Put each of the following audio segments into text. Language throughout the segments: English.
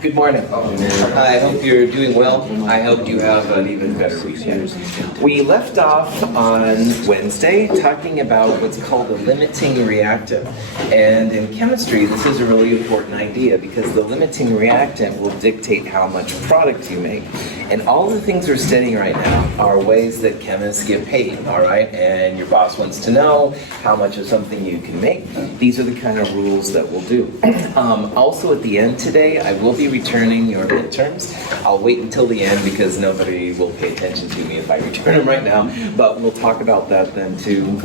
Good morning. I hope you're doing well. I hope you have an even better weekend. We left off on Wednesday talking about what's called a limiting reactant. And in chemistry, this is a really important idea because the limiting reactant will dictate how much product you make. And all the things we're studying right now are ways that chemists get paid, all right? And your boss wants to know how much of something you can make. These are the kind of rules that we'll do. Also at the end today, I will be returning your midterms. I'll wait until the end because nobody will pay attention to me if I return them right now, but we'll talk about that then too.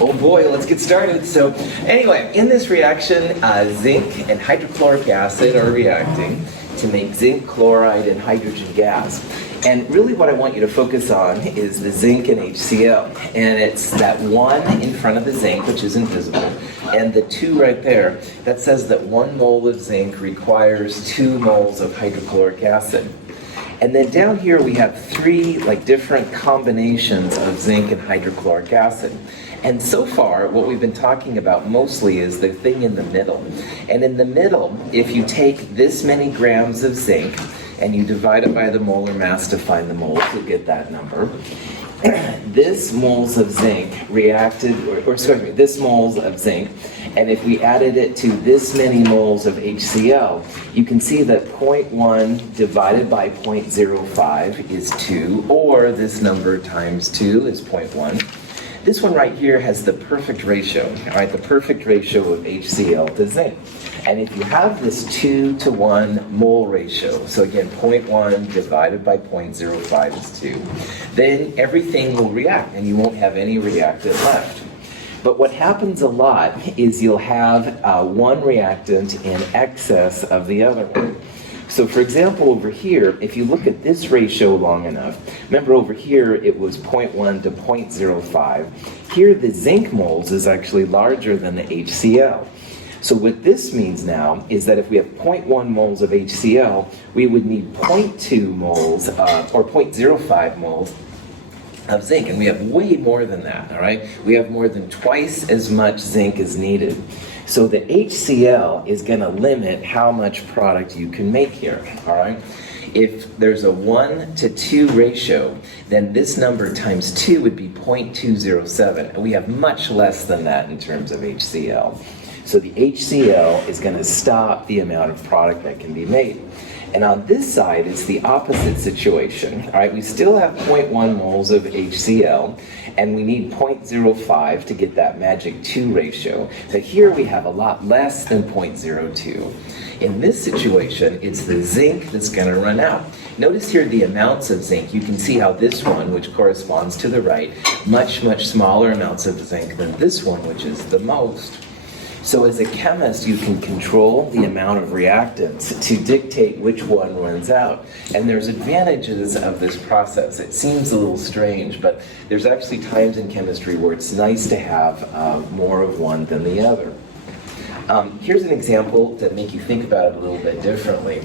Oh boy, let's get started. So anyway, in this reaction, zinc and hydrochloric acid are reacting to make zinc chloride and hydrogen gas. And really what I want you to focus on is the zinc and HCl. And it's that 1 in front of the zinc, which is invisible, and the 2 right there, that says that 1 mole of zinc requires 2 moles of hydrochloric acid. And then down here we have 3 different combinations of zinc and hydrochloric acid. And so far, what we've been talking about mostly is the thing in the middle. And in the middle, if you take this many grams of zinc and you divide it by the molar mass to find the moles, you'll get that number. This moles of zinc this moles of zinc, and if we added it to this many moles of HCl, you can see that 0.1 divided by 0.05 is 2, or this number times 2 is 0.1. This one right here has the perfect ratio, all right, the perfect ratio of HCl to zinc. And if you have this 2 to 1 mole ratio, so again 0.1 divided by 0.05 is 2, then everything will react and you won't have any reactant left. But what happens a lot is you'll have one reactant in excess of the other one. So for example, over here, if you look at this ratio long enough, remember over here it was 0.1 to 0.05. Here the zinc moles is actually larger than the HCl. So what this means now is that if we have 0.1 moles of HCl, we would need 0.2 moles or 0.05 moles of zinc, and we have way more than that, all right? We have more than twice as much zinc as needed. So the HCl is going to limit how much product you can make here, all right? If there's a 1 to 2 ratio, then this number times 2 would be 0.207, and we have much less than that in terms of HCl. So the HCl is going to stop the amount of product that can be made. And on this side, it's the opposite situation. All right, we still have 0.1 moles of HCl, and we need 0.05 to get that magic 2 ratio. But here we have a lot less than 0.02. In this situation, it's the zinc that's going to run out. Notice here the amounts of zinc. You can see how this one, which corresponds to the right, much smaller amounts of zinc than this one, which is the most. So as a chemist, you can control the amount of reactants to dictate which one runs out. And there's advantages of this process. It seems a little strange, but there's actually times in chemistry where it's nice to have more of one than the other. Here's an example to make you think about it a little bit differently.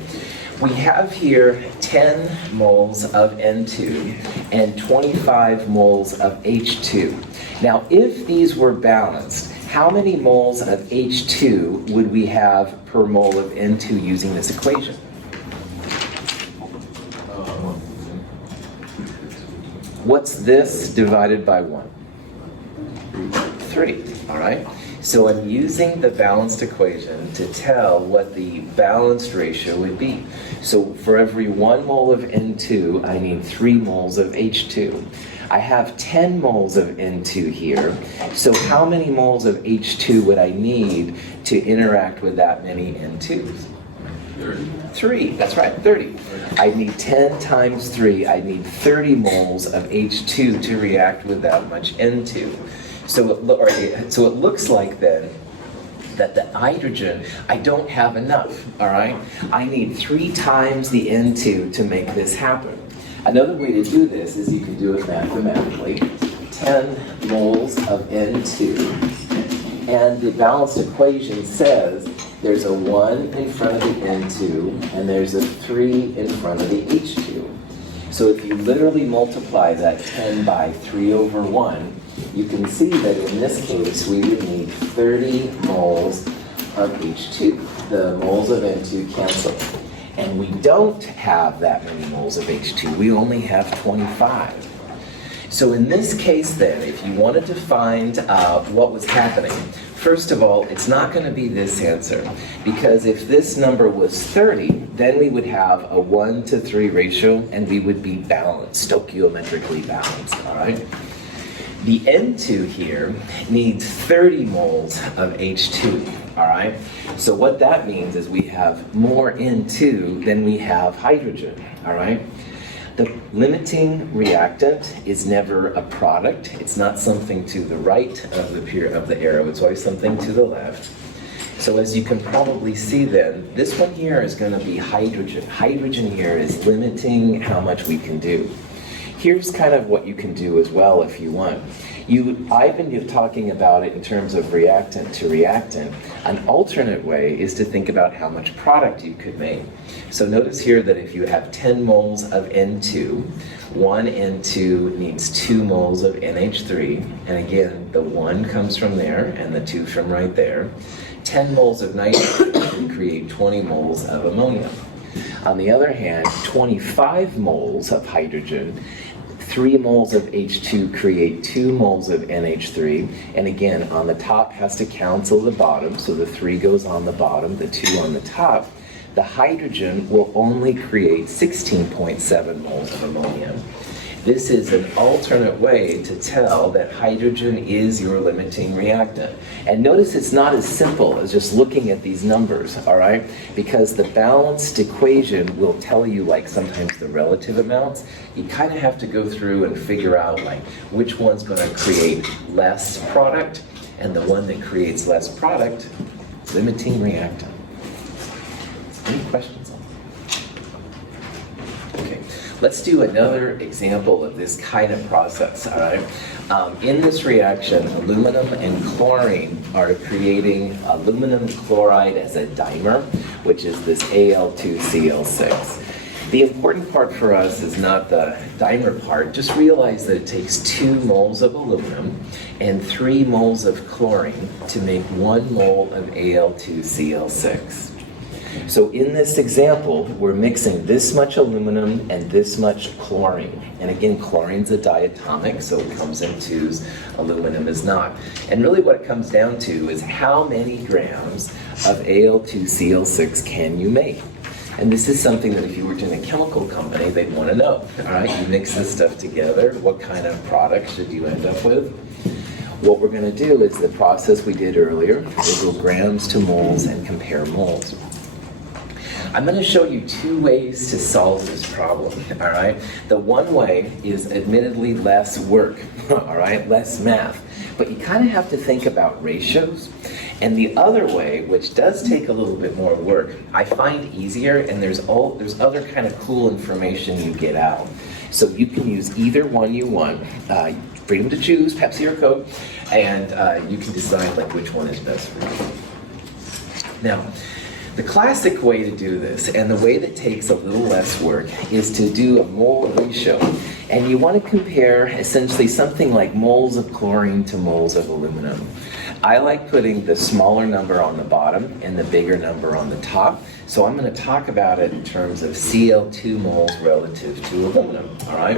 We have here 10 moles of N2 and 25 moles of H2. Now, if these were balanced, how many moles of H2 would we have per mole of N2 using this equation? What's this divided by 1? 3, all right? So I'm using the balanced equation to tell what the balanced ratio would be. So for every 1 mole of N2, I need 3 moles of H2. I have 10 moles of N2 here, so how many moles of H2 would I need to interact with that many N2s? 3, that's right, 30. I need 10 times 3, I need 30 moles of H2 to react with that much N2. So it looks like then that the hydrogen, I don't have enough, all right? I need 3 times the N2 to make this happen. Another way to do this is you can do it mathematically. 10 moles of N2, and the balanced equation says there's a 1 in front of the N2, and there's a 3 in front of the H2. So if you literally multiply that 10 by 3 over 1, you can see that in this case we would need 30 moles of H2. The moles of N2 cancel. and we don't have that many moles of H2. We only have 25. So in this case then, if you wanted to find what was happening, first of all, it's not going to be this answer, because if this number was 30, then we would have a 1-to-3 ratio, and we would be balanced, stoichiometrically balanced, all right? The N2 here needs 30 moles of H2, all right? So what that means is we have more N2 than we have hydrogen, all right? The limiting reactant is never a product. It's not something to the right of the arrow. It's always something to the left. So as you can probably see then, this one here is going to be hydrogen. Hydrogen here is limiting how much we can do. Here's kind of what you can do as well if you want. I've been talking about it in terms of reactant to reactant. An alternate way is to think about how much product you could make. So notice here that if you have 10 moles of N2, one N2 needs 2 moles of NH3, and again, the 1 comes from there and the 2 from right there. 10 moles of nitrogen can create 20 moles of ammonia. On the other hand, 25 moles of hydrogen, 3 moles of H2 create 2 moles of NH3, and again, on the top has to cancel the bottom, so the 3 goes on the bottom, the 2 on the top. The hydrogen will only create 16.7 moles of ammonia. This is an alternate way to tell that hydrogen is your limiting reactant. And notice it's not as simple as just looking at these numbers, all right? Because the balanced equation will tell you like sometimes the relative amounts. You kind of have to go through and figure out like which one's going to create less product, and the one that creates less product, limiting reactant. Any questions on that? Okay. Let's do another example of this kind of process, all right? In this reaction, aluminum and chlorine are creating aluminum chloride as a dimer, which is this Al2Cl6. The important part for us is not the dimer part. Just realize that it takes 2 moles of aluminum and 3 moles of chlorine to make 1 mole of Al2Cl6. So in this example, we're mixing this much aluminum and this much chlorine. And again, chlorine's a diatomic, so it comes in 2s, aluminum is not. And really what it comes down to is how many grams of Al2Cl6 can you make? And this is something that if you worked in a chemical company, they'd want to know. All right, you mix this stuff together, what kind of product should you end up with? What we're going to do is the process we did earlier. We'll go grams to moles and compare moles. I'm going to show you 2 ways to solve this problem, all right? The one way is admittedly less work, all right, less math. But you kind of have to think about ratios. And the other way, which does take a little bit more work, I find easier, and there's other kind of cool information you get out. So you can use either one you want. Freedom to choose, Pepsi or Coke, and you can decide like which one is best for you. Now, the classic way to do this, and the way that takes a little less work, is to do a mole ratio. And you want to compare essentially something like moles of chlorine to moles of aluminum. I like putting the smaller number on the bottom and the bigger number on the top. So I'm going to talk about it in terms of Cl2 moles relative to aluminum, all right?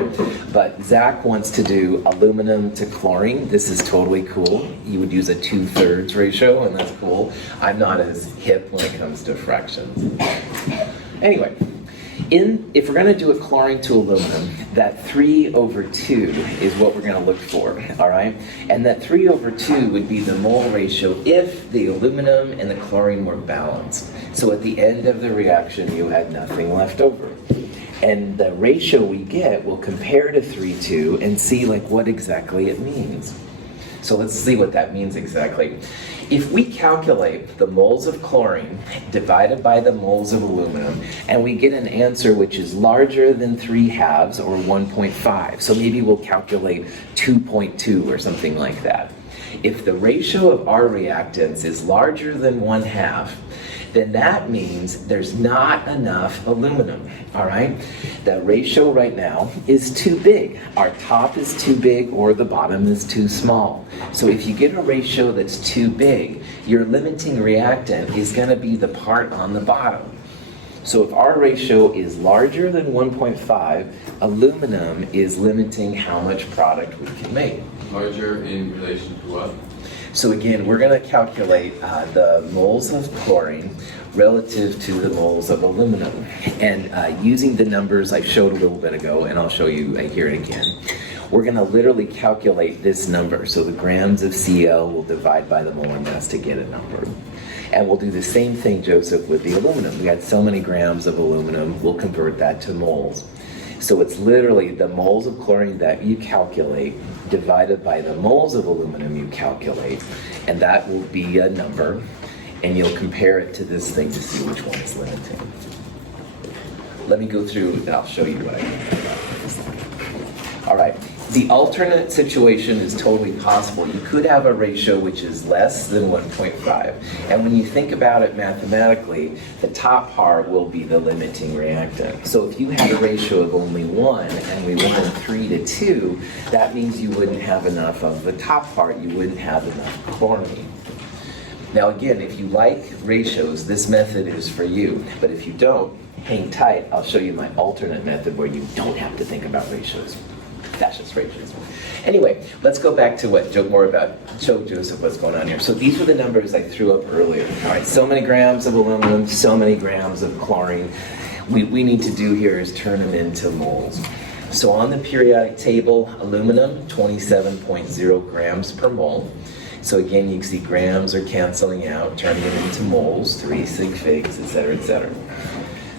But Zach wants to do aluminum to chlorine. This is totally cool. You would use a 2/3 ratio, and that's cool. I'm not as hip when it comes to fractions. Anyway, if we're going to do a chlorine to aluminum, that 3/2 is what we're going to look for, all right? And that 3/2 would be the mole ratio if the aluminum and the chlorine were balanced. So at the end of the reaction, you had nothing left over. And the ratio we get will compare to 3/2 and see like what exactly it means. So let's see what that means exactly. If we calculate the moles of chlorine divided by the moles of aluminum, and we get an answer which is larger than 3/2 or 1.5, so maybe we'll calculate 2.2 or something like that. If the ratio of our reactants is larger than 1/2, then that means there's not enough aluminum, all right? The ratio right now is too big. Our top is too big or the bottom is too small. So if you get a ratio that's too big, your limiting reactant is going to be the part on the bottom. So if our ratio is larger than 1.5, aluminum is limiting how much product we can make. Larger in relation to what? So again, we're going to calculate the moles of chlorine relative to the moles of aluminum. And using the numbers I showed a little bit ago, and I'll show you here again, we're going to literally calculate this number. So the grams of Cl will divide by the molar mass to get a number. And we'll do the same thing, Joseph, with the aluminum. We had so many grams of aluminum, we'll convert that to moles. So it's literally the moles of chlorine that you calculate divided by the moles of aluminum you calculate, and that will be a number, and you'll compare it to this thing to see which one is limiting. Let me go through and I'll show you what I mean. All right. The alternate situation is totally possible. You could have a ratio which is less than 1.5. And when you think about it mathematically, the top part will be the limiting reactant. So if you had a ratio of only 1 and we went 3 to 2, that means you wouldn't have enough of the top part. You wouldn't have enough chlorine. Now again, if you like ratios, this method is for you. But if you don't, hang tight. I'll show you my alternate method where you don't have to think about ratios. That's just ratios. Anyway, let's go back to what more about show Joseph what's going on here. So these were the numbers I threw up earlier. All right, so many grams of aluminum, so many grams of chlorine. We need to do here is turn them into moles. So on the periodic table, aluminum, 27.0 grams per mole. So again, you can see grams are canceling out, turning it into moles, 3 sig figs, et cetera, et cetera.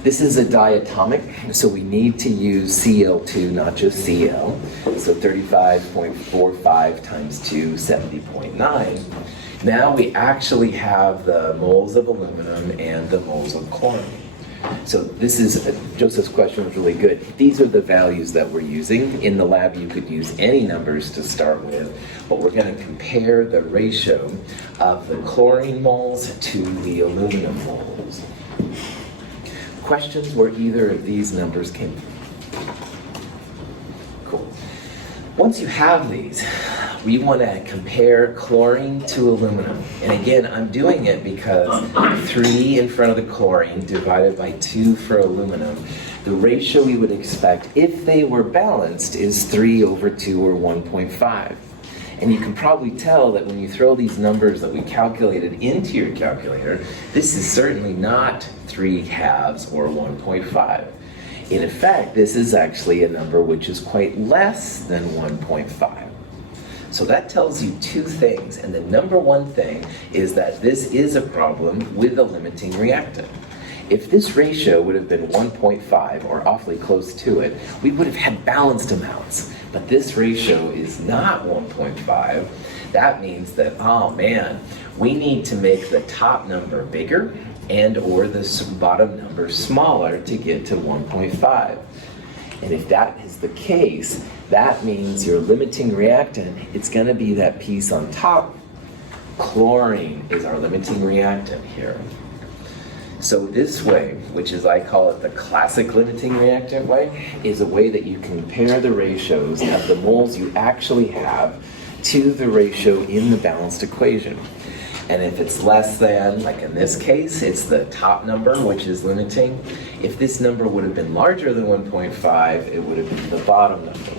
This is a diatomic, so we need to use Cl2, not just Cl. So 35.45 times 2, 70.9. Now we actually have the moles of aluminum and the moles of chlorine. So this is, Joseph's question was really good. These are the values that we're using. In the lab you could use any numbers to start with, but we're going to compare the ratio of the chlorine moles to the aluminum moles. Questions where either of these numbers came from? Cool. Once you have these, we want to compare chlorine to aluminum. And again, I'm doing it because 3 in front of the chlorine divided by 2 for aluminum. The ratio we would expect, if they were balanced, is 3 over 2 or 1.5. And you can probably tell that when you throw these numbers that we calculated into your calculator, this is certainly not 3 halves or 1.5. In effect, this is actually a number which is quite less than 1.5. So that tells you 2 things, and the number one thing is that this is a problem with a limiting reactant. If this ratio would have been 1.5 or awfully close to it, we would have had balanced amounts. But this ratio is not 1.5. That means that, oh man, we need to make the top number bigger and or the bottom number smaller to get to 1.5. And if that is the case, that means your limiting reactant, it's going to be that piece on top. Chlorine is our limiting reactant here. So this way, which is I call it the classic limiting reactant way, is a way that you compare the ratios of the moles you actually have to the ratio in the balanced equation. And if it's less than, like in this case, it's the top number, which is limiting. If this number would have been larger than 1.5, it would have been the bottom number.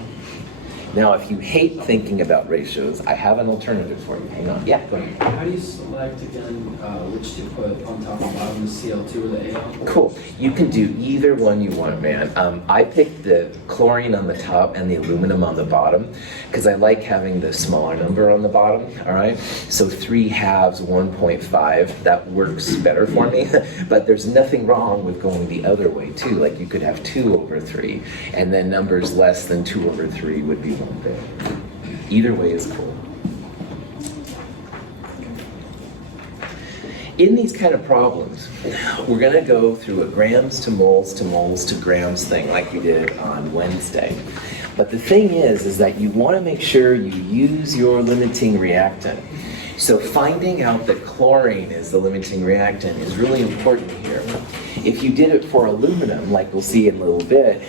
Now, if you hate thinking about ratios, I have an alternative for you. Hang on. Yeah, go ahead. How do you select, again, which to put on top and bottom, the Cl2 or the Al? Cool. You can do either one you want, man. I picked the chlorine on the top and the aluminum on the bottom because I like having the smaller number on the bottom, all right? So 3 halves, 1.5, that works better for me. But there's nothing wrong with going the other way, too. Like you could have 2 over 3, and then numbers less than 2 over 3 would be 1 thing. Either way is cool. In these kind of problems, we're going to go through a grams to moles to moles to grams thing like we did on Wednesday. But the thing is that you want to make sure you use your limiting reactant. So finding out that chlorine is the limiting reactant is really important here. If you did it for aluminum, like we'll see in a little bit,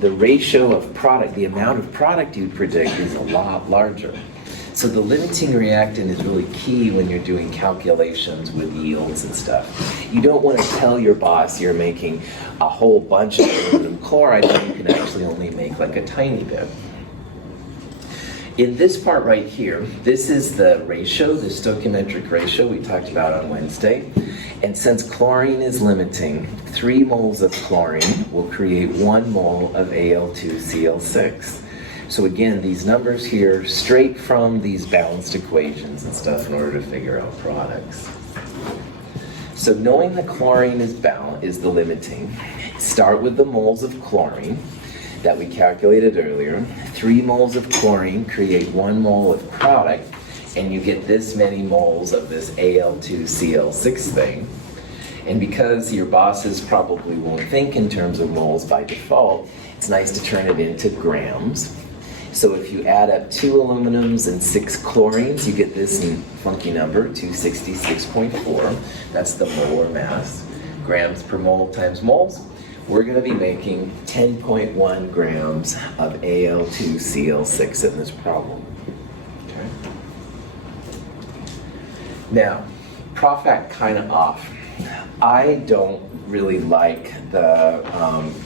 the ratio of product, the amount of product you'd predict is a lot larger. So the limiting reactant is really key when you're doing calculations with yields and stuff. You don't want to tell your boss you're making a whole bunch of aluminum chloride when you can actually only make like a tiny bit. In this part right here, this is the ratio, the stoichiometric ratio we talked about on Wednesday. And since chlorine is limiting, 3 moles of chlorine will create 1 mole of Al2Cl6. So again, these numbers here, straight from these balanced equations and stuff in order to figure out products. So knowing that chlorine is the limiting, start with the moles of chlorine that we calculated earlier. 3 moles of chlorine create 1 mole of product, and you get this many moles of this Al2Cl6 thing. And because your bosses probably won't think in terms of moles by default, it's nice to turn it into grams. So if you add up 2 aluminums and 6 chlorines, you get this funky number, 266.4. That's the molar mass. Grams per mole times moles. We're going to be making 10.1 grams of Al2Cl6 in this problem. Okay. Now, Profac kind of off. I don't really like the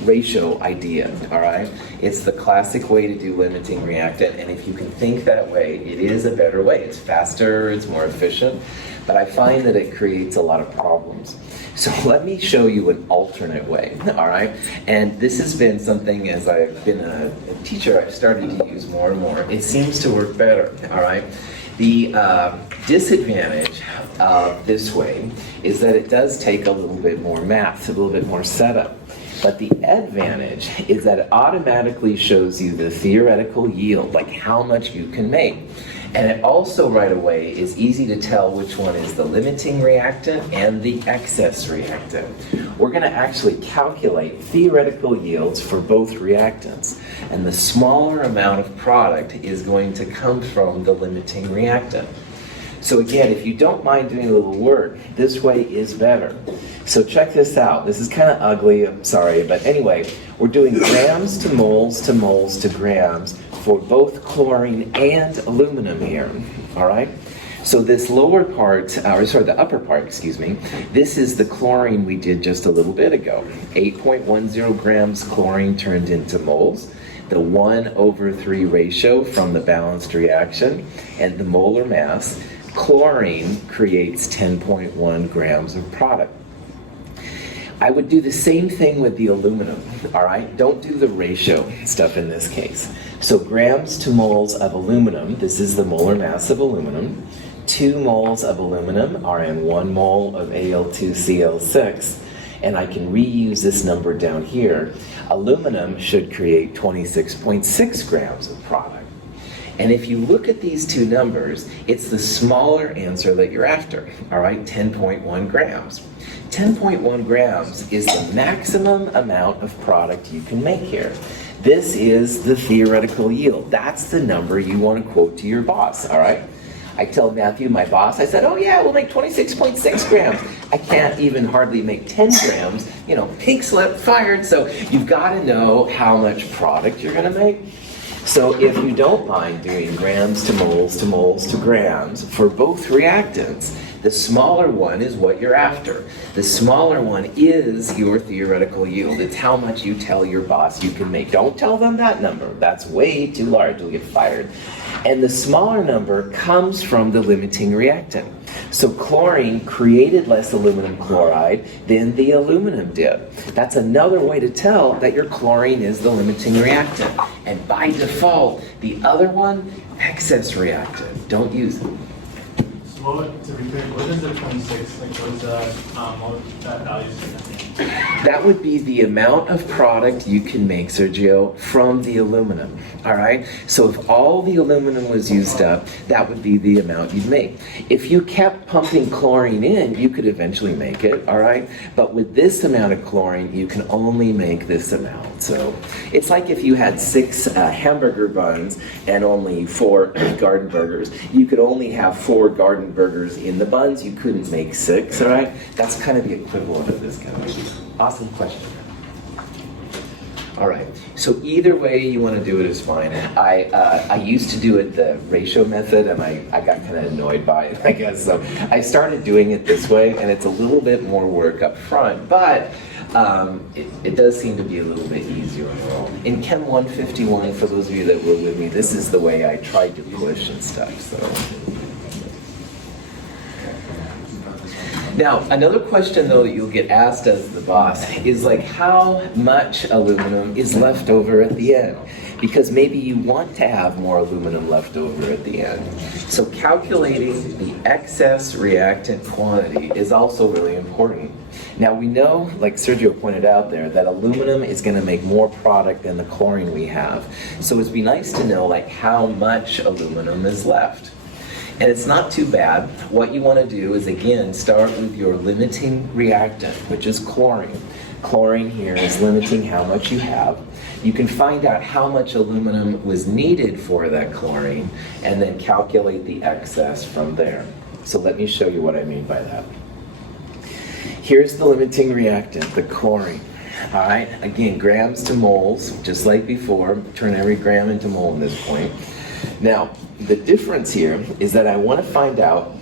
ratio idea, all right? It's the classic way to do limiting reactant, and if you can think that way, it is a better way. It's faster, it's more efficient, but I find that it creates a lot of problems. So let me show you an alternate way, all right? And this has been something, as I've been a teacher, I've started to use more and more. It seems to work better, all right? The disadvantage of this way is that it does take a little bit more math, a little bit more setup. But the advantage is that it automatically shows you the theoretical yield, like how much you can make. And it also right away is easy to tell which one is the limiting reactant and the excess reactant. We're going to actually calculate theoretical yields for both reactants. And the smaller amount of product is going to come from the limiting reactant. So again, if you don't mind doing a little work, this way is better. So check this out. This is kind of ugly, I'm sorry, but anyway, we're doing grams to moles to moles to grams for both chlorine and aluminum here, all right? So this lower part, the upper part, excuse me, this is the chlorine we did just a little bit ago. 8.10 grams chlorine turned into moles. The 1/3 ratio from the balanced reaction and the molar mass. Chlorine creates 10.1 grams of product. I would do the same thing with the aluminum, all right? Don't do the ratio stuff in this case. So grams to moles of aluminum, this is the molar mass of aluminum. 2 moles of aluminum are in 1 mole of Al2Cl6, and I can reuse this number down here. Aluminum should create 26.6 grams of product. And if you look at these two numbers, it's the smaller answer that you're after, all right? 10.1 grams. 10.1 grams is the maximum amount of product you can make here. This is the theoretical yield. That's the number you want to quote to your boss, all right? I tell Matthew, my boss, I said, oh yeah, we'll make 26.6 grams. I can't even hardly make 10 grams, pink slip, fired. So you've got to know how much product you're going to make. So if you don't mind doing grams to moles to moles to grams for both reactants, the smaller one is what you're after. The smaller one is your theoretical yield. It's how much you tell your boss you can make. Don't tell them that number. That's way too large. You'll get fired. And the smaller number comes from the limiting reactant. So chlorine created less aluminum chloride than the aluminum did. That's another way to tell that your chlorine is the limiting reactant. And by default, the other one, excess reactant. Don't use it. So to be clear, what is the 26? Like, what is that value significant? That would be the amount of product you can make, Sergio, from the aluminum, all right? So if all the aluminum was used up, that would be the amount you'd make. If you kept pumping chlorine in, you could eventually make it, all right? But with this amount of chlorine, you can only make this amount. So it's like if you had 6 hamburger buns and only 4 garden burgers. You could only have 4 garden burgers in the buns. You couldn't make 6, all right? That's kind of the equivalent of this guy. Awesome question. All right. So either way you want to do it is fine. I used to do it the ratio method, and I got kind of annoyed by it, I guess. So I started doing it this way, and it's a little bit more work up front, but it does seem to be a little bit easier overall. In Chem 151, for those of you that were with me, this is the way I tried to push and stuff. So. Now, another question though that you'll get asked as the boss is like how much aluminum is left over at the end? Because maybe you want to have more aluminum left over at the end. So calculating the excess reactant quantity is also really important. Now we know, like Sergio pointed out there, that aluminum is going to make more product than the chlorine we have. So it'd be nice to know like how much aluminum is left. And it's not too bad. What you want to do is, again, start with your limiting reactant, which is chlorine. Chlorine here is limiting how much you have. You can find out how much aluminum was needed for that chlorine, and then calculate the excess from there. So let me show you what I mean by that. Here's the limiting reactant, the chlorine. All right, again, grams to moles, just like before. Turn every gram into mole at this point. Now, the difference here is that I want to find out,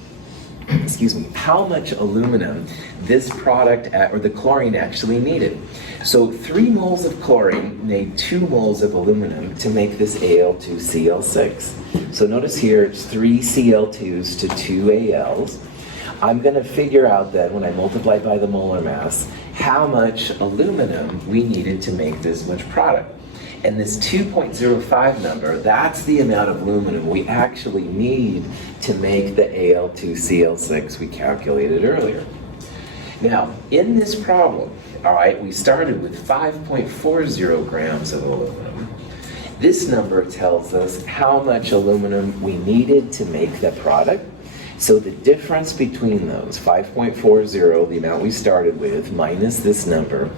how much aluminum this product, or the chlorine actually needed. So 3 moles of chlorine made 2 moles of aluminum to make this Al2Cl6. So notice here it's 3 Cl2s to 2 Als. I'm going to figure out then, when I multiply by the molar mass, how much aluminum we needed to make this much product. And this 2.05 number, that's the amount of aluminum we actually need to make the Al2Cl6 we calculated earlier. Now, in this problem, all right, we started with 5.40 grams of aluminum. This number tells us how much aluminum we needed to make the product. So the difference between those, 5.40, the amount we started with, minus this number,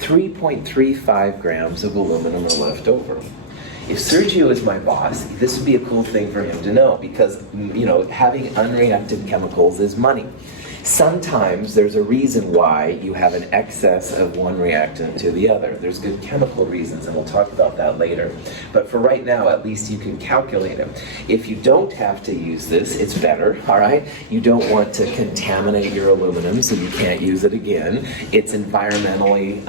3.35 grams of aluminum are left over. If Sergio is my boss, this would be a cool thing for him to know, because, you know, having unreacted chemicals is money. Sometimes there's a reason why you have an excess of one reactant to the other. There's good chemical reasons, and we'll talk about that later. But for right now, at least you can calculate them. If you don't have to use this, it's better, all right? You don't want to contaminate your aluminum, so you can't use it again. It's environmentally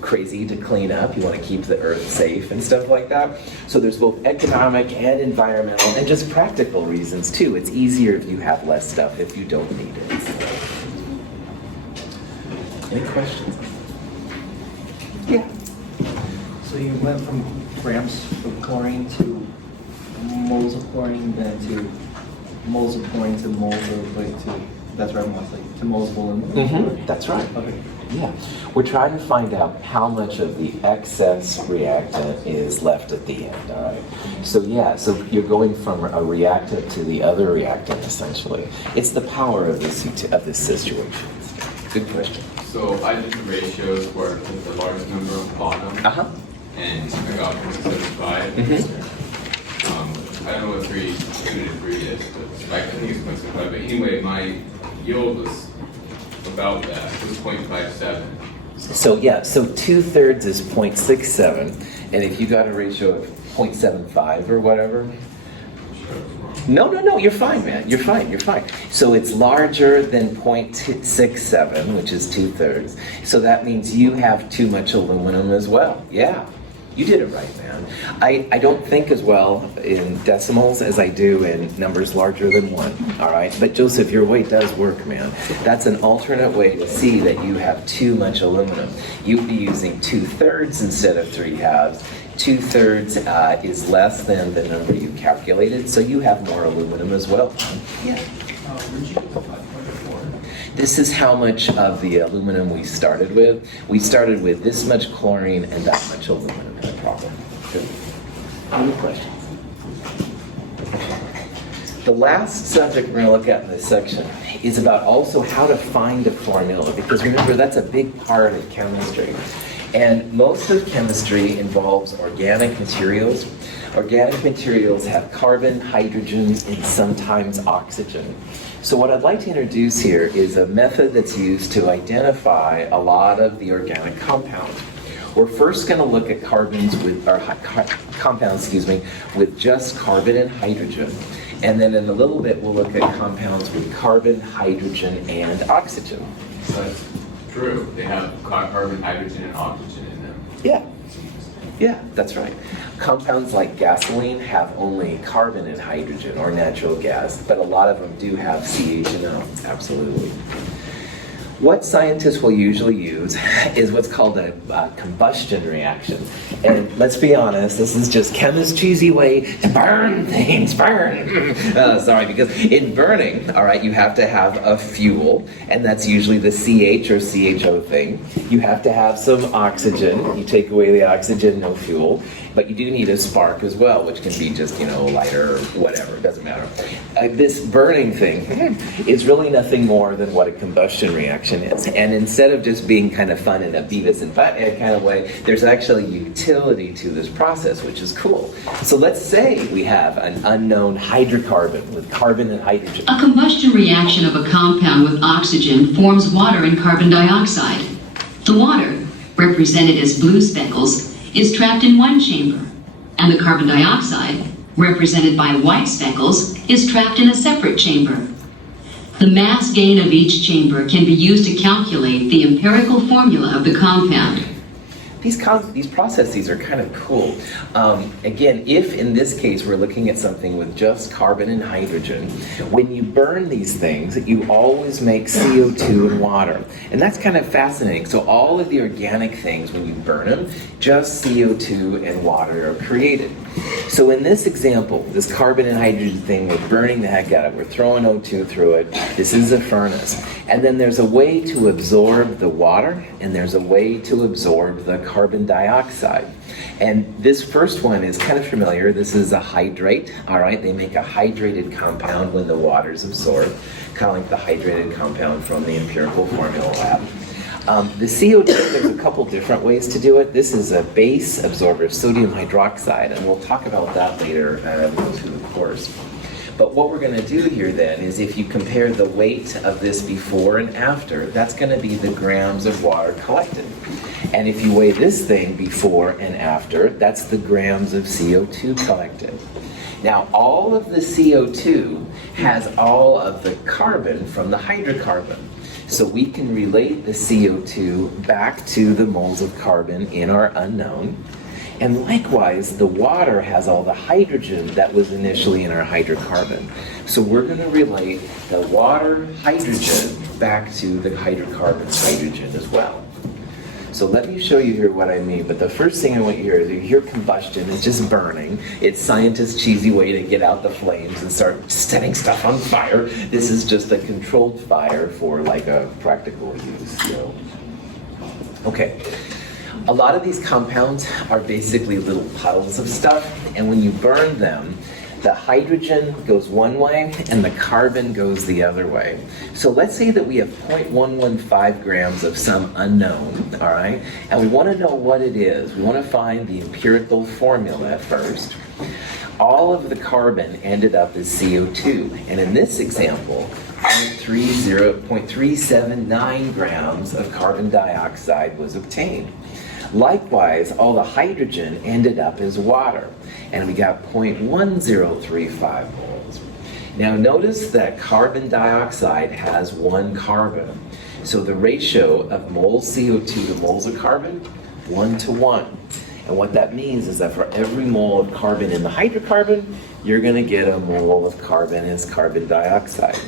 crazy to clean up. You want to keep the earth safe and stuff like that. So there's both economic and environmental and just practical reasons too. It's easier if you have less stuff if you don't need it. Any questions? Yeah. So you went from grams of chlorine to moles of chlorine, then to moles of chlorine to moles of, that's right, mostly, to moles of aluminum? Mm-hmm. That's right. Okay. Yeah. We're trying to find out how much of the excess reactant is left at the end, all right? So yeah, so you're going from a reactant to the other reactant, essentially. It's the power of this situation. Good question. So I did the ratios for the largest number on the bottom, Uh-huh. and I got 0.75. Mm-hmm. I don't know what unit of 3 is, but I think it's 0.75. But anyway, my yield was about that. It was 0.57. So yeah, so 2/3 is 0.67, and if you got a ratio of 0.75 or whatever, No, you're fine, man. You're fine. So it's larger than 0.67, which is 2/3. So that means you have too much aluminum as well. Yeah, you did it right, man. I don't think as well in decimals as I do in numbers larger than 1, all right? But Joseph, your way does work, man. That's an alternate way to see that you have too much aluminum. You'd be using 2/3 instead of 3/2. 2/3 is less than the number you calculated, so you have more aluminum as well. Yeah. This is how much of the aluminum we started with. We started with this much chlorine and that much aluminum in the problem. Good. Any questions? The last subject we're going to look at in this section is about also how to find a formula, because remember, that's a big part of chemistry. And most of chemistry involves organic materials. Organic materials have carbon, hydrogen, and sometimes oxygen. So what I'd like to introduce here is a method that's used to identify a lot of the organic compounds. We're first going to look at carbons with, or compounds, excuse me, with just carbon and hydrogen. And then in a little bit, we'll look at compounds with carbon, hydrogen, and oxygen. So that's true. They have carbon, hydrogen, and oxygen in them. Yeah. Yeah, that's right. Compounds like gasoline have only carbon and hydrogen, or natural gas, but a lot of them do have CH and O, absolutely. What scientists will usually use is what's called a combustion reaction. And let's be honest, this is just chemist's cheesy way to burn things, burn. Sorry, because in burning, all right, you have to have a fuel, and that's usually the CH or CHO thing. You have to have some oxygen. You take away the oxygen, no fuel. But you do need a spark as well, which can be just, lighter or whatever, it doesn't matter. This burning thing is really nothing more than what a combustion reaction is. And instead of just being kind of fun in a Beavis and Butthead kind of way, there's actually utility to this process, which is cool. So let's say we have an unknown hydrocarbon with carbon and hydrogen. A combustion reaction of a compound with oxygen forms water and carbon dioxide. The water, represented as blue speckles, is trapped in one chamber, and the carbon dioxide, represented by white speckles, is trapped in a separate chamber. The mass gain of each chamber can be used to calculate the empirical formula of the compound. These processes are kind of cool. Again, if in this case we're looking at something with just carbon and hydrogen, when you burn these things, you always make CO2 and water. And that's kind of fascinating. So all of the organic things, when you burn them, just CO2 and water are created. So in this example, this carbon and hydrogen thing, we're burning the heck out of it. We're throwing O2 through it. This is a furnace. And then there's a way to absorb the water, and there's a way to absorb the carbon dioxide. And this first one is kind of familiar. This is a hydrate, all right? They make a hydrated compound when the water is absorbed, kind of like the hydrated compound from the empirical formula lab. The CO2, there's a couple different ways to do it. This is a base absorber, sodium hydroxide, and we'll talk about that later through the course. But what we're going to do here then is if you compare the weight of this before and after, that's going to be the grams of water collected. And if you weigh this thing before and after, that's the grams of CO2 collected. Now, all of the CO2 has all of the carbon from the hydrocarbon. So we can relate the CO2 back to the moles of carbon in our unknown. And likewise, the water has all the hydrogen that was initially in our hydrocarbon. So we're going to relate the water hydrogen back to the hydrocarbon's hydrogen as well. So let me show you here what I mean. But the first thing I want you to hear is you hear combustion. It's just burning. It's scientists' cheesy way to get out the flames and start setting stuff on fire. This is just a controlled fire for like a practical use. Okay. A lot of these compounds are basically little puddles of stuff, and when you burn them, the hydrogen goes one way and the carbon goes the other way. So let's say that we have 0.115 grams of some unknown, all right? And we want to know what it is. We want to find the empirical formula first. All of the carbon ended up as CO2, and in this example, 0.379 grams of carbon dioxide was obtained. Likewise, all the hydrogen ended up as water, and we got 0.1035 moles. Now notice that carbon dioxide has one carbon. So the ratio of moles CO2 to moles of carbon, 1 to 1. And what that means is that for every mole of carbon in the hydrocarbon, you're going to get a mole of carbon as carbon dioxide.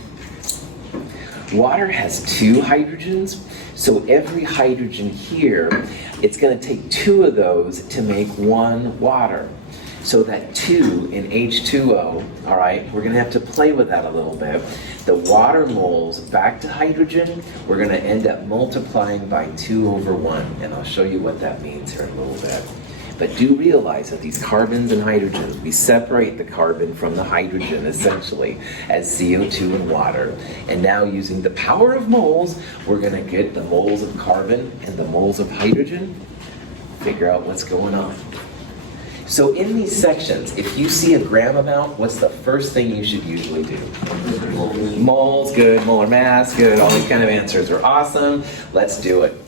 Water has 2 hydrogens, so every hydrogen here, it's going to take 2 of those to make 1 water. So that 2 in H2O, all right, we're going to have to play with that a little bit. The water moles back to hydrogen, we're going to end up multiplying by 2/1, and I'll show you what that means here in a little bit. But do realize that these carbons and hydrogens, we separate the carbon from the hydrogen essentially as CO2 and water. And now using the power of moles, we're going to get the moles of carbon and the moles of hydrogen, figure out what's going on. So in these sections, if you see a gram amount, what's the first thing you should usually do? Moles, good. Molar mass, good. All these kind of answers are awesome. Let's do it.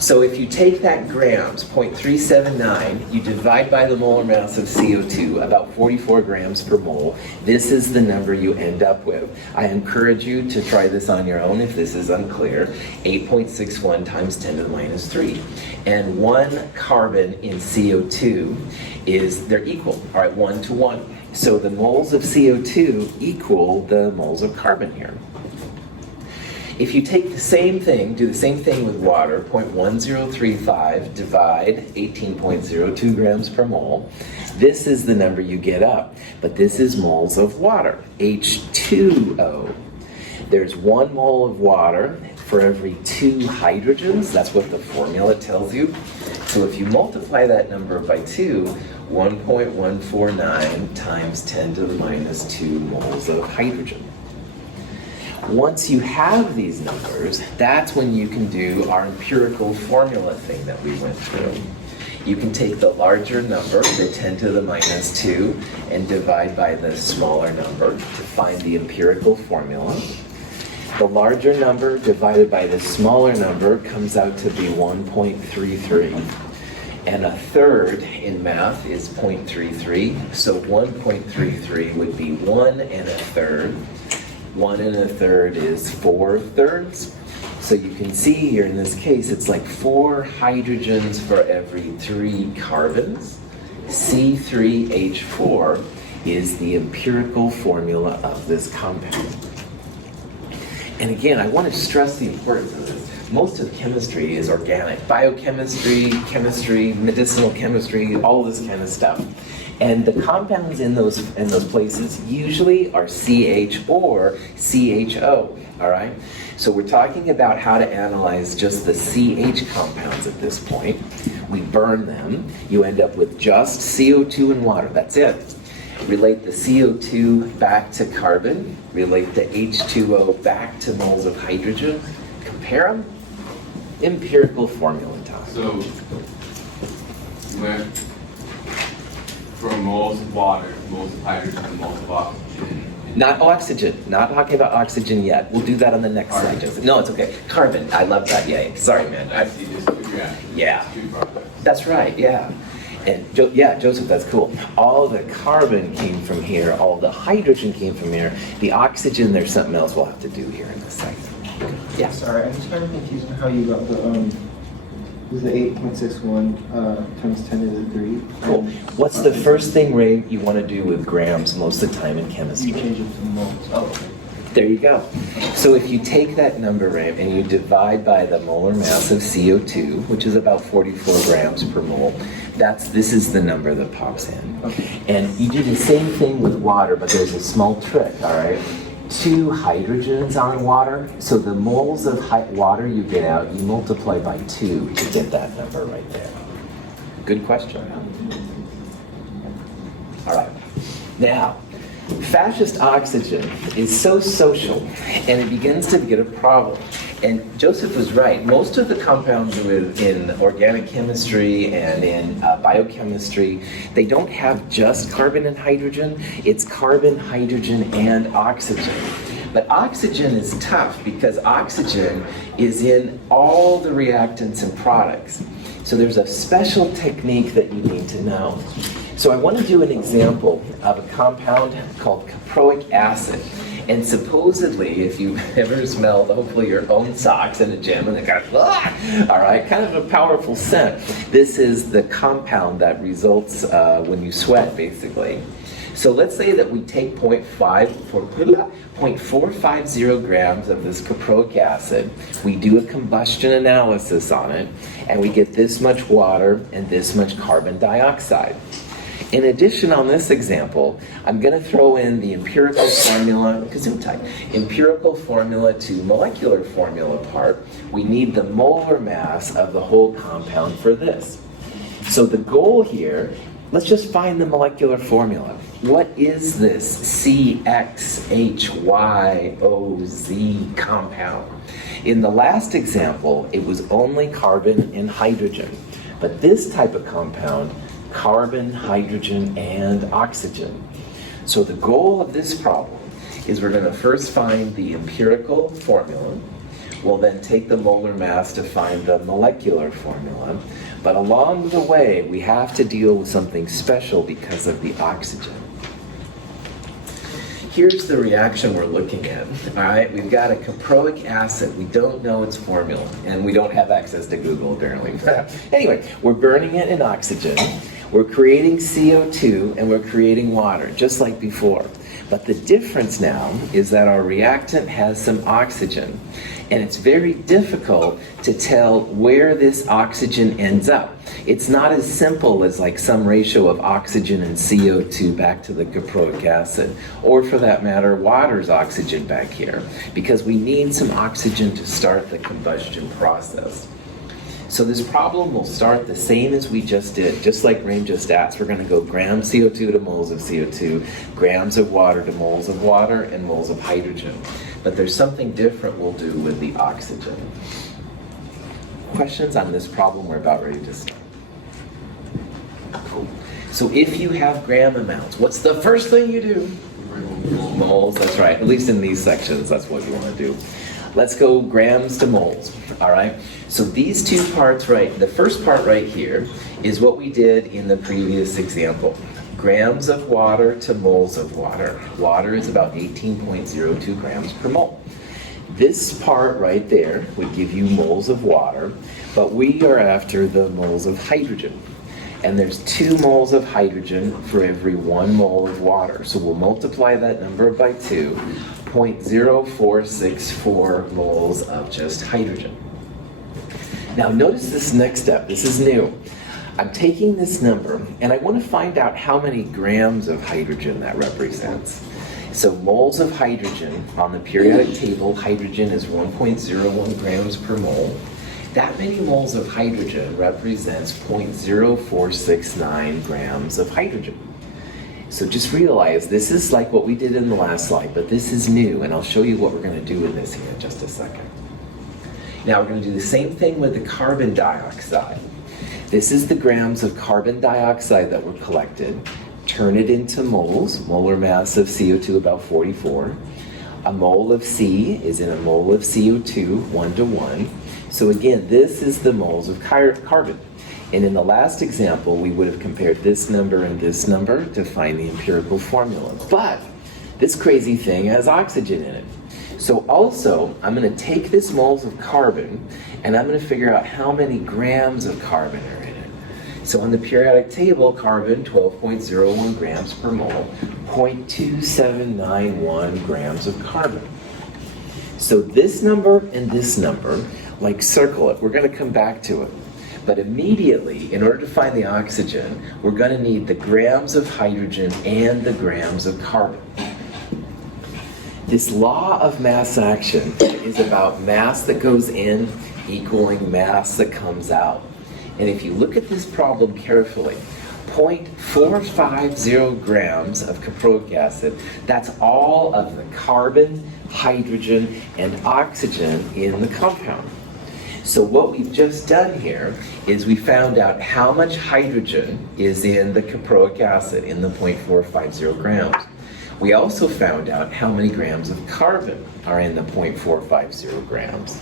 So if you take that grams, 0.379, you divide by the molar mass of CO2, about 44 grams per mole, this is the number you end up with. I encourage you to try this on your own if this is unclear. 8.61 times 10 to the minus 3. And 1 carbon in CO2 is, they're equal, all right, 1 to 1. So the moles of CO2 equal the moles of carbon here. If you take the same thing, do the same thing with water, 0.1035 divide 18.02 grams per mole, this is the number you get up. But this is moles of water, H2O. There's 1 mole of water for every 2 hydrogens. That's what the formula tells you. So if you multiply that number by 2, 1.149 times 10 to the minus 2 moles of hydrogen. Once you have these numbers, that's when you can do our empirical formula thing that we went through. You can take the larger number, the 10 to the minus 2, and divide by the smaller number to find the empirical formula. The larger number divided by the smaller number comes out to be 1.33. And a third in math is 0.33. So 1.33 would be 1 and a third. 1 and a third is 4 thirds. So you can see here in this case, it's like 4 hydrogens for every 3 carbons. C3H4 is the empirical formula of this compound. And again, I want to stress the importance of this. Most of chemistry is organic. Biochemistry, chemistry, medicinal chemistry, all this kind of stuff. And the compounds in those places usually are CH or CHO, all right? So we're talking about how to analyze just the CH compounds at this point. We burn them. You end up with just CO2 and water. That's it. Relate the CO2 back to carbon. Relate the H2O back to moles of hydrogen. Compare them. Empirical formula time. So, you went from moles of water, moles of hydrogen, and moles of oxygen. Not oxygen. Not talking about oxygen yet. We'll do that on the next slide, Joseph. No, it's okay. Carbon. I love that. Yeah. Sorry, man. I see this 2 reactions. Yeah. 2 products. That's right. Yeah. And yeah, Joseph, that's cool. All the carbon came from here. All the hydrogen came from here. The oxygen, there's something else we'll have to do here in a second. Yeah. Sorry, I'm just kind of confused on how you got the 8.61 times 10 to the 3. Cool. What's the first thing, Ray, you want to do with grams most of the time in You chemistry? change it to moles. Oh, okay. There you go. So if you take that number, Ray, and you divide by the molar mass of CO2, which is about 44 grams per mole, this is the number that pops in. Okay. And you do the same thing with water, but there's a small trick, all right? 2 hydrogens on water, so the moles of water you get out, you multiply by 2 to get that number right there. Good question. All right. Now, fascist oxygen is so social, and it begins to get a problem. And Joseph was right. Most of the compounds in organic chemistry and in biochemistry, they don't have just carbon and hydrogen. It's carbon, hydrogen, and oxygen. But oxygen is tough because oxygen is in all the reactants and products. So there's a special technique that you need to know. So I want to do an example of a compound called caproic acid. And supposedly, if you ever smelled, hopefully, your own socks in a gym and it goes, all right, kind of a powerful scent. This is the compound that results when you sweat, basically. So let's say that we take 0.450 grams of this caproic acid, we do a combustion analysis on it, and we get this much water and this much carbon dioxide. In addition, on this example, I'm going to throw in the empirical formula, empirical formula to molecular formula part. We need the molar mass of the whole compound for this. So the goal here, let's just find the molecular formula. What is this CXHYOZ compound? In the last example, it was only carbon and hydrogen. But this type of compound, carbon, hydrogen, and oxygen. So the goal of this problem is we're going to first find the empirical formula. We'll then take the molar mass to find the molecular formula. But along the way, we have to deal with something special because of the oxygen. Here's the reaction we're looking at. All right, we've got a caproic acid. We don't know its formula, and we don't have access to Google apparently. Anyway, we're burning it in oxygen. We're creating CO2, and we're creating water, just like before. But the difference now is that our reactant has some oxygen, and it's very difficult to tell where this oxygen ends up. It's not as simple as like some ratio of oxygen and CO2 back to the caproic acid, or for that matter, water's oxygen back here, because we need some oxygen to start the combustion process. So this problem will start the same as we just did, just like Rain just asked. We're going to go grams CO2 to moles of CO2, grams of water to moles of water, and moles of hydrogen. But there's something different we'll do with the oxygen. Questions on this problem? We're about ready to start. Cool. So if you have gram amounts, what's the first thing you do? Moles, that's right. At least in these sections, that's what you want to do. Let's go grams to moles, all right? So these two parts, right, the first part right here is what we did in the previous example. Grams of water to moles of water. Water is about 18.02 grams per mole. This part right there would give you moles of water, but we are after the moles of hydrogen. And there's 2 moles of hydrogen for every 1 mole of water. So we'll multiply that number by 2, 0.0464 moles of just hydrogen. Now notice this next step, this is new. I'm taking this number and I want to find out how many grams of hydrogen that represents. So moles of hydrogen, on the periodic table, hydrogen is 1.01 grams per mole. That many moles of hydrogen represents 0.0469 grams of hydrogen. So just realize this is like what we did in the last slide, but this is new, and I'll show you what we're going to do with this here in just a second. Now we're going to do the same thing with the carbon dioxide. This is the grams of carbon dioxide that were collected. Turn it into moles, molar mass of CO2 about 44. A mole of C is in a mole of CO2, 1 to 1. So again, this is the moles of carbon. And in the last example, we would have compared this number and this number to find the empirical formula. But this crazy thing has oxygen in it. So also, I'm going to take this moles of carbon and I'm going to figure out how many grams of carbon are in it. So on the periodic table, carbon, 12.01 grams per mole, 0.2791 grams of carbon. So this number and this number, like circle it, we're going to come back to it. But immediately, in order to find the oxygen, we're going to need the grams of hydrogen and the grams of carbon. This law of mass action is about mass that goes in equaling mass that comes out. And if you look at this problem carefully, 0.450 grams of caproic acid, that's all of the carbon, hydrogen, and oxygen in the compound. So what we've just done here is we found out how much hydrogen is in the caproic acid in the 0.450 grams. We also found out how many grams of carbon are in the 0.450 grams.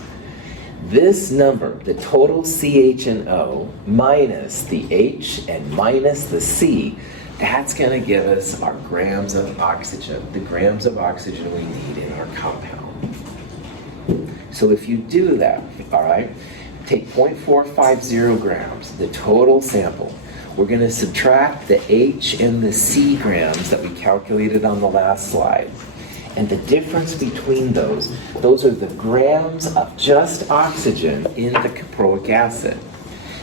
This number, the total CH&O minus the H and minus the C, that's going to give us our grams of oxygen, the grams of oxygen we need in our compound. So if you do that, all right, take 0.450 grams, the total sample. We're going to subtract the H and the C grams that we calculated on the last slide. And the difference between those are the grams of just oxygen in the caproic acid.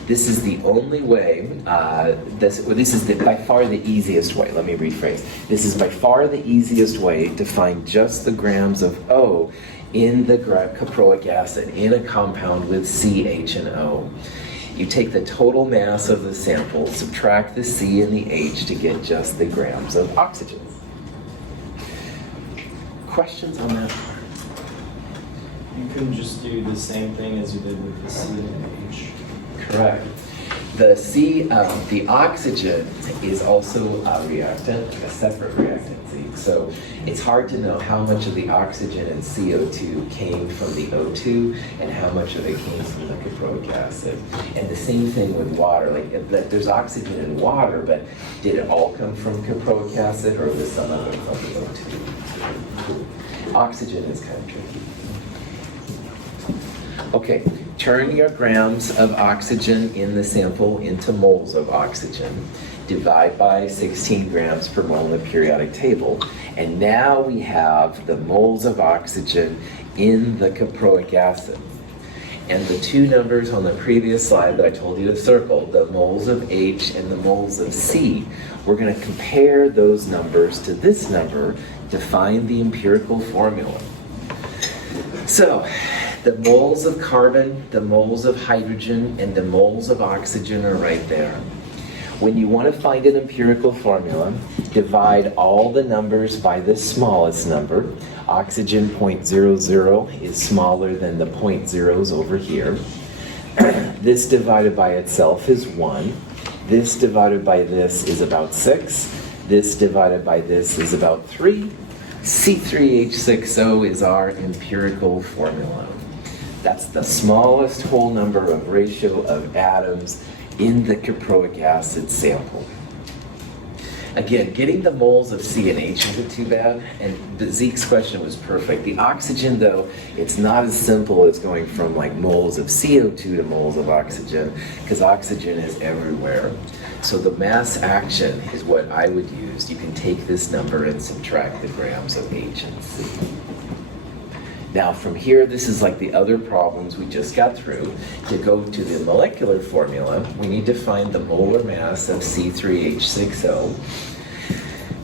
This is the only way, this is by far the easiest way, let me rephrase. This is by far the easiest way to find just the grams of O in the caproic acid in a compound with CH and O. You take the total mass of the sample, subtract the C and the H to get just the grams of oxygen. Questions on that part? You couldn't just do the same thing as you did with the C and H. Correct. The oxygen is also a reactant, a separate reactant. See? So it's hard to know how much of the oxygen in CO2 came from the O2 and how much of it came from the caproic acid. And the same thing with water. Like there's oxygen in water, but did it all come from caproic acid or was some of it from the O2? Oxygen is kind of tricky. Okay, turn your grams of oxygen in the sample into moles of oxygen. Divide by 16 grams per mole in the periodic table. And now we have the moles of oxygen in the caproic acid. And the two numbers on the previous slide that I told you to circle, the moles of H and the moles of C, we're going to compare those numbers to this number to find the empirical formula. So, the moles of carbon, the moles of hydrogen, and the moles of oxygen are right there. When you want to find an empirical formula, divide all the numbers by the smallest number. Oxygen 0.00 is smaller than the 0.0s over here. This divided by itself is 1. This divided by this is about 6. This divided by this is about 3. C3H6O is our empirical formula. That's the smallest whole number of ratio of atoms in the caproic acid sample. Again, getting the moles of C and H isn't too bad, and Zeke's question was perfect. The oxygen, though, it's not as simple as going from like moles of CO2 to moles of oxygen, because oxygen is everywhere. So the mass action is what I would use. You can take this number and subtract the grams of H and C. Now from here, this is like the other problems we just got through. To go to the molecular formula, we need to find the molar mass of C3H6O.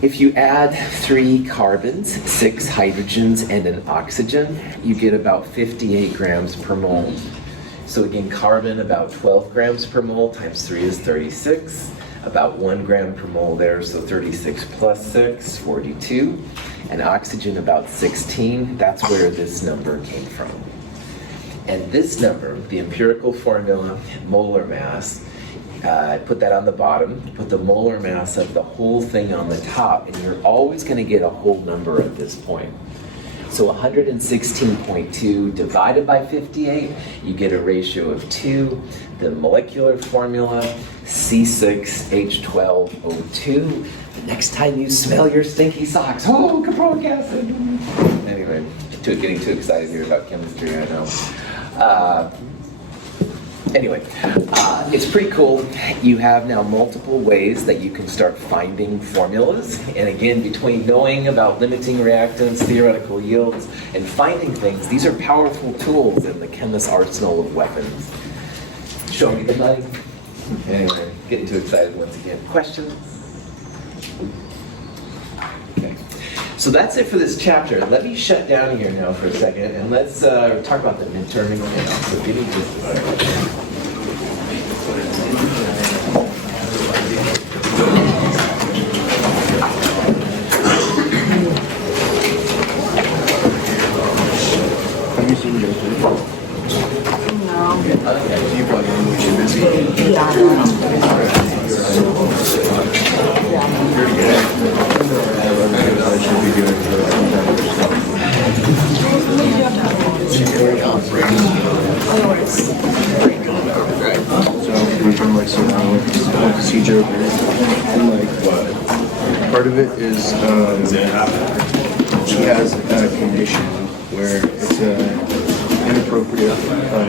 If you add 3 carbons, 6 hydrogens, and an oxygen, you get about 58 grams per mole. So again, carbon about 12 grams per mole times 3 is 36. About 1 gram per mole there, so 36 plus 6, 42. And oxygen about 16, that's where this number came from. And this number, the empirical formula, molar mass, put that on the bottom, put the molar mass of the whole thing on the top, and you're always going to get a whole number at this point. So 116.2 divided by 58, you get a ratio of 2. The molecular formula, C6H12O2. The next time you smell your stinky socks, oh, caproic acid. Anyway, getting too excited here about chemistry, I know. It's pretty cool. You have now multiple ways that you can start finding formulas. And again, between knowing about limiting reactants, theoretical yields, and finding things, these are powerful tools in the chemist's arsenal of weapons. Show me the money. Anyway, getting too excited once again. Questions? Okay. So that's it for this chapter. Let me shut down here now for a second, and let's talk about the midterm again. So give me just a second. Procedure and part of it is she has a condition where it's an inappropriate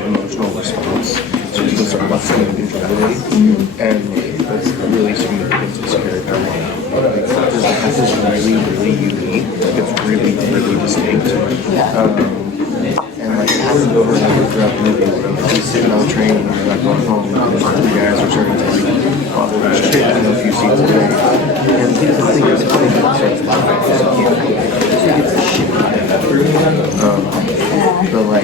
emotional response, so people start busting and controlling, and that's really sweet. It's scary. This is really unique. It's really distinct. And it happens over and over throughout the movie. He's sitting on the train and they're going home, and the guys are starting to bother this chick in a few scenes today. And he doesn't think it's funny, but he starts laughing. He gets the shit out of it. But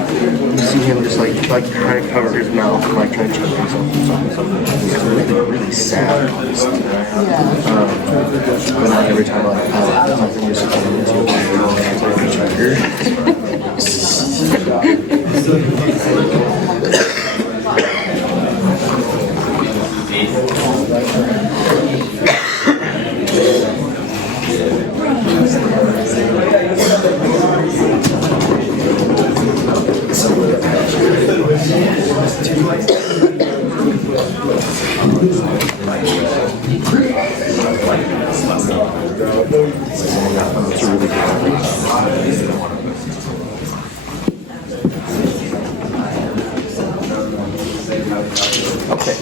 you see him just trying to cover his mouth, trying to choke himself. It's really sad, honestly. But not every time something just comes into your Okay.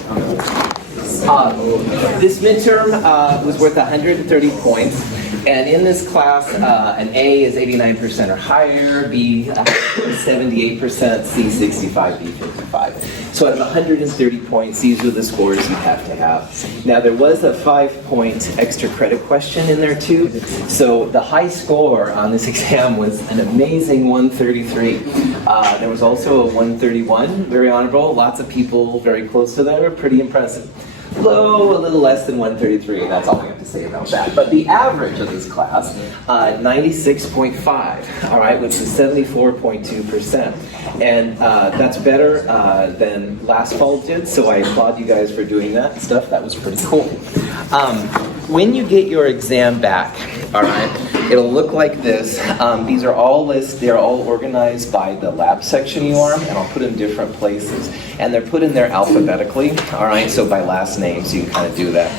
This midterm was worth 130 points, and in this class, an A is 89% or higher, B 78%, C 65, D 55. So out of 130 points, these are the scores you have to have. Now there was a 5-point extra credit question in there too, so the high score on this exam was an amazing 133. There was also a 131, very honorable, lots of people very close to there, pretty impressive. Low, a little less than 133, that's all we have to say about that. But the average of this class, 96.5, all right, which is 74.2%. And that's better than last fall did, so I applaud you guys for doing that and stuff. That was pretty cool. When you get your exam back, all right, it'll look like this. These are all lists. They're all organized by the lab section you are, and I'll put them in different places. And they're put in there alphabetically, all right, so by last name, so you can kind of do that.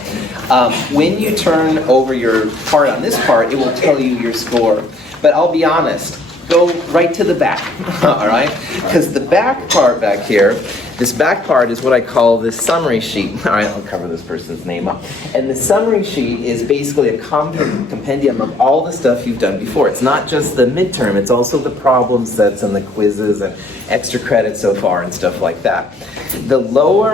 When you turn over your part on this part, it will tell you your score. But I'll be honest, go right to the back, all right? Because the back part back here, this back part is what I call this summary sheet. All right, I'll cover this person's name up. And the summary sheet is basically a compendium of all the stuff you've done before. It's not just the midterm, it's also the problem sets and the quizzes and extra credit so far and stuff like that. The lower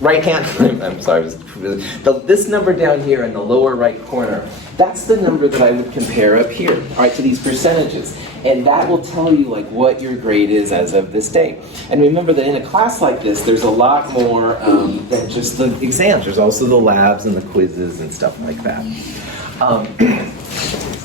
right hand, I'm sorry, this number down here in the lower right corner, that's the number that I would compare up here, all right, to these percentages. And that will tell you like what your grade is as of this day. And remember that in a class like this, there's a lot more than just the exams. There's also the labs and the quizzes and stuff like that.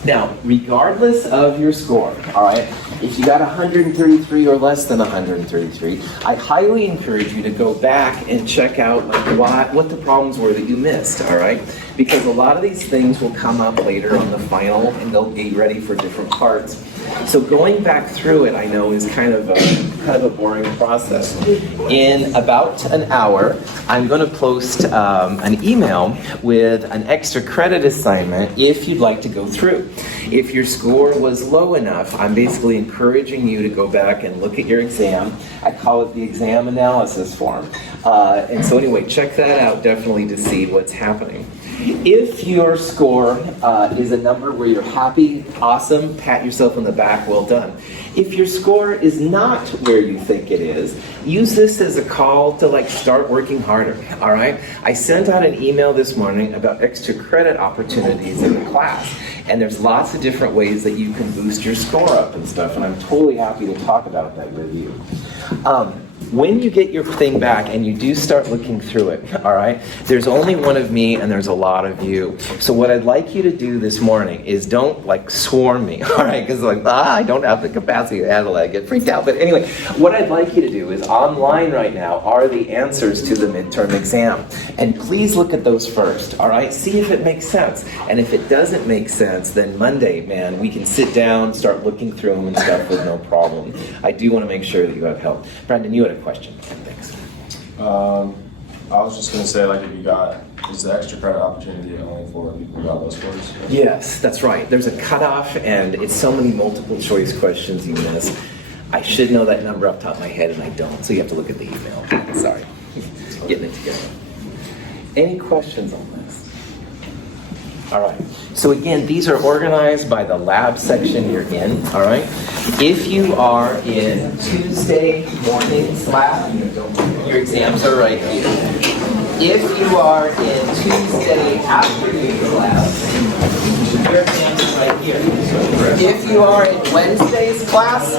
Now, regardless of your score, all right, if you got 133 or less than 133, I highly encourage you to go back and check out like what the problems were that you missed, all right? Because a lot of these things will come up later on the final and they'll be ready for different parts. So going back through it, I know, is kind of a boring process. In about an hour, I'm going to post an email with an extra credit assignment if you'd like to go through. If your score was low enough, I'm basically encouraging you to go back and look at your exam. I call it the exam analysis form. And so anyway, check that out definitely to see what's happening. If your score is a number where you're happy, awesome, pat yourself on the back, well done. If your score is not where you think it is, use this as a call to like start working harder, all right? I sent out an email this morning about extra credit opportunities in the class, and there's lots of different ways that you can boost your score up and stuff, and I'm totally happy to talk about that with you. When you get your thing back and you do start looking through it, all right, there's only one of me and there's a lot of you. So what I'd like you to do this morning is don't like swarm me, all right, because like, I don't have the capacity to handle it, I get freaked out. But anyway, what I'd like you to do is online right now are the answers to the midterm exam. And please look at those first, all right? See if it makes sense. And if it doesn't make sense, then Monday, man, we can sit down, start looking through them and stuff with no problem. I do want to make sure that you have help. Brandon, you had a question. Thanks. I was just going to say, like, if you got, is the extra credit opportunity only for people who got low scores? Yes, that's right. There's a cutoff, and it's so many multiple choice questions you miss. I should know that number off the top of my head, and I don't, so you have to look at the email. Sorry. Getting it together. Any questions on this? All right. So again, these are organized by the lab section you're in, all right? If you are in Tuesday morning's lab, your exams are right here. If you are in Tuesday afternoon's lab, your exams are right here. If you are in Wednesday's class,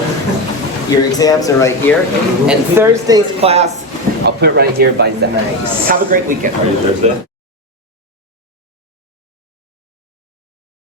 your exams are right here. And Thursday's class, I'll put right here by the nice. Have a great weekend. Thursday?